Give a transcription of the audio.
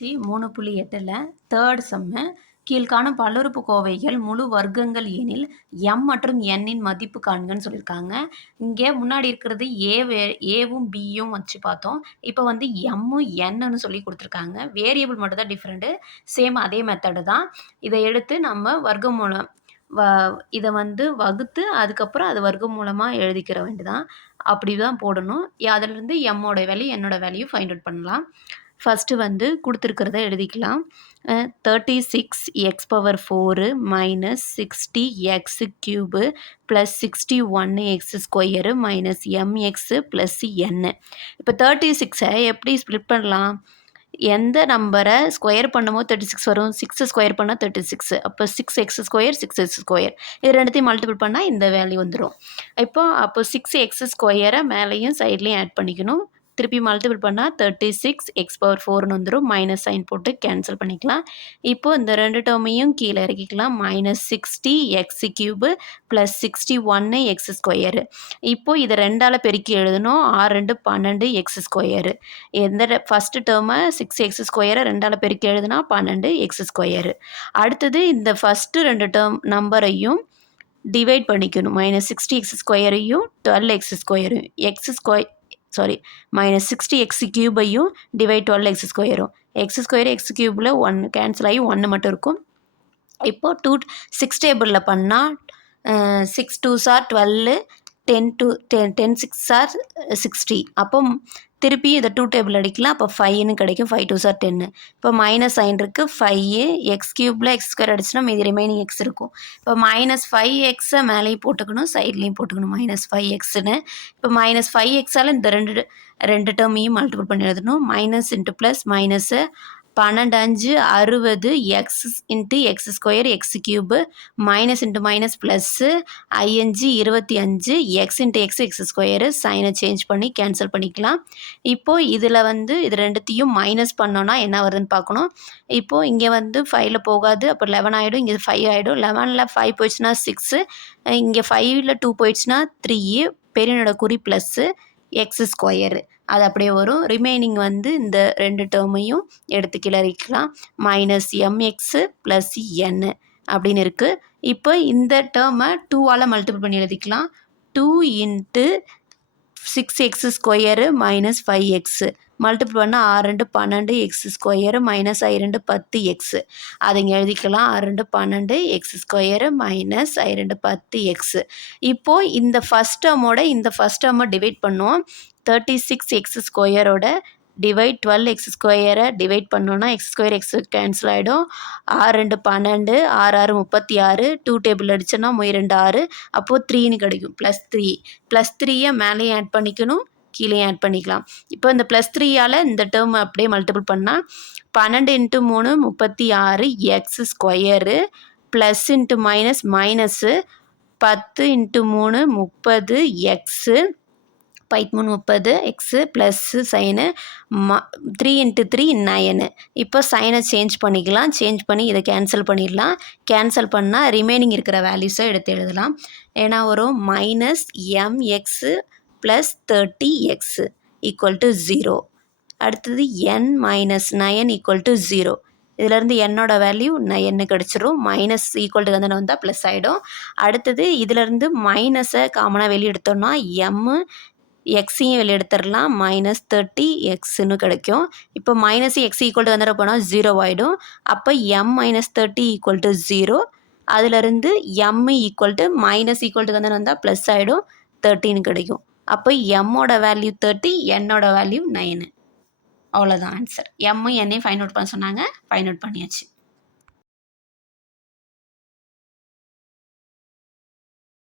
3.8ல் third சம்மு கீழ்காணும் பல்லுறுப்புக்கோவைகள் முழு வர்க்கங்கள் எனில் m மற்றும் n இன் மதிப்பு காண்கன்னு சொல்லியிருக்காங்க. இங்கே முன்னாடி இருக்கிறது ஏவும் பியும் வச்சு பார்த்தோம். இப்போ வந்து எம்மும் என்னன்னு சொல்லி கொடுத்துருக்காங்க. வேரியபிள் மட்டும் தான் டிஃப்ரெண்ட்டு. சேம் அதே மெத்தடு தான். இதை எடுத்து நம்ம வர்க்கமூலம் இதை வந்து வகுத்து அதுக்கப்புறம் அது வர்க்கமூலமாக எழுதிக்கிற வேண்டியதான். அப்படி தான் போடணும். அதிலிருந்து எம்மோட வேல்யூ என்னோட வேல்யூ ஃபைண்ட் அவுட் பண்ணலாம். ஃபஸ்ட்டு வந்து கொடுத்துருக்கிறத எழுதிக்கலாம். 36x⁴ minus 60x³ plus 61x² minus mx plus n. இப்போ 36ஐ எப்படி ஸ்ப்ளிட் பண்ணலாம்? எந்த நம்பரை ஸ்கொயர் பண்ணும்போது 36 வரும்? 6 ஸ்கொயர் பண்ணால் 36. அப்போ 6x², 6x². இது ரெண்டுத்தையும் மல்டிபிள் பண்ணால் இந்த வேல்யூ வந்துடும். அப்போ 6x² மேலேயும் சைட்லேயும் ஆட் பண்ணிக்கணும். திருப்பி மல்டிபிள் பண்ணால் 36x⁴ வந்துடும். மைனஸ் சைன் போட்டு கேன்சல் பண்ணிக்கலாம். இப்போது இந்த ரெண்டு டேர்மையும் கீழே இறக்கிக்கலாம். Minus 60x³ plus 61x². இப்போது இதை ரெண்டால் பெருக்கி எழுதணும். 6 2 12x². ஃபஸ்ட்டு டேர்மை 6x² ரெண்டால் பெருக்கி எழுதுனா 12x². அடுத்தது இந்த ஃபஸ்ட்டு ரெண்டு டேர்ம் நம்பரையும் டிவைட் பண்ணிக்கணும். மைனஸ் 60x²யும் 12x². Minus 60x³ divide 12x². x²x³ 1 cancel ஆகி 1 மட்டும் இருக்கும். இப்போது 6 டேபிளில் பண்ணால் 6 2s are 12, 10 6s are 60. அப்போ திருப்பி இதை 2 டேபிள் அடிக்கலாம். அப்போ 5ன்னு கிடைக்கும். 5 2s are 10. இப்போ மைனஸ் சைன் இருக்குது. 5 x³ x² அடிச்சுன்னா மீதி ரிமைனிங் எக்ஸ் இருக்கும். இப்போ மைனஸ் 5x மேலேயும் போட்டுக்கணும், சைட்லேயும் போட்டுக்கணும். மைனஸ் 5xன்னு. இப்போ மைனஸ் 5xஆல் இந்த ரெண்டு டேர்மையும் மல்டிபிள் பண்ணி எழுதணும். Minus into plus minus 12 5 60 x into x² x³ minus into minus plus 5 25 x into x² சைனை சேஞ்ச் பண்ணி கேன்சல் பண்ணிக்கலாம். இப்போது இதில் வந்து இது ரெண்டுத்தையும் மைனஸ் பண்ணோன்னா என்ன வருதுன்னு பார்க்கணும். இப்போது இங்கே வந்து 5ல் போகாது. அப்போ 11 ஆகிடும். இங்கே 5 ஆகிடும். 11ல் 5 போயிடுச்சுன்னா 6. இங்கே 5ல் 2 போயிடுச்சுன்னா 3. பெரியனோட குறி ப்ளஸ்ஸு x². அது அப்படியே வரும். ரிமைனிங் வந்து இந்த ரெண்டு டேர்மையும் எடுத்து கிளறிக்கலாம். மைனஸ் mx ப்ளஸ் n அப்படின்னு இருக்குது. இப்போ இந்த டேர்மை 2ஆல் மல்டிபிள் பண்ணி எழுதிக்கலாம். 2 into 6x² minus 5x multiple பண்ணால் 6 2 12x² மைனஸ் 2 10x. அதை இங்கே எழுதிக்கலாம். 6 2 12x² மைனஸ் 2 10x. இப்போது இந்த ஃபஸ்ட் டேர்மோட இந்த ஃபஸ்ட் டேர்மை டிவைட் பண்ணுவோம். 36x² டிவைட் 12x² டிவைட் பண்ணோன்னா x² x கேன்சல் ஆகிடும். 6 2 12 6 6 36. 2 டேபிள் அடிச்சோன்னா 2 6. அப்போது 3ன்னு கிடைக்கும். ப்ளஸ் 3யை மேலேயும் ஆட் பண்ணிக்கணும், கீழே ஆட் பண்ணிக்கலாம். இப்போ இந்த ப்ளஸ் 3ஆல் இந்த டேர்ம் அப்படியே மல்டிபிள் பண்ணால் 12 into 3 36 x² plus into minus minus 10 into 3 30 x 3 30 x plus sign 3 into 3 9. இப்போ சைனை சேஞ்ச் பண்ணிக்கலாம். சேஞ்ச் பண்ணி இதை கேன்சல் பண்ணிடலாம். கேன்சல் பண்ணால் ரிமைனிங் இருக்கிற வேல்யூஸை எடுத்து எழுதலாம். ஏன்னா வரும் minus mx plus 30x equal to 0. அடுத்தது n மைனஸ் 9 ஈக்குவல் டு 0. இதிலேருந்து என்னோட வேல்யூ 9 கிடச்சிரும். மைனஸ் ஈக்குவல் டு வந்து வந்தால் ப்ளஸ் ஆகிடும். அடுத்தது இதிலேருந்து மைனஸை காமனாக வெளியே எடுத்தோம்னா எக்ஸையும் வெளியே எடுத்துடலாம். மைனஸ் 30xன்னு கிடைக்கும். இப்போ மைனஸ் எக்ஸ் ஈக்குவல் டு வந்துட போனால் 0 ஆகிடும். அப்போ மைனஸ் 30 ஈக்குவல் டு 0. அதிலிருந்து equal to minus equal to வந்து வந்தால் ப்ளஸ் ஆகிடும். 13 கிடைக்கும். அப்போ எம்மோட வேல்யூ 30, என்னோட வேல்யூ 9. அவ்வளோதான் ஆன்சர். எம்மும் என்னையும் ஃபைண்ட் அவுட் பண்ண சொன்னாங்க. ஃபைண்ட் அவுட் பண்ணியாச்சு.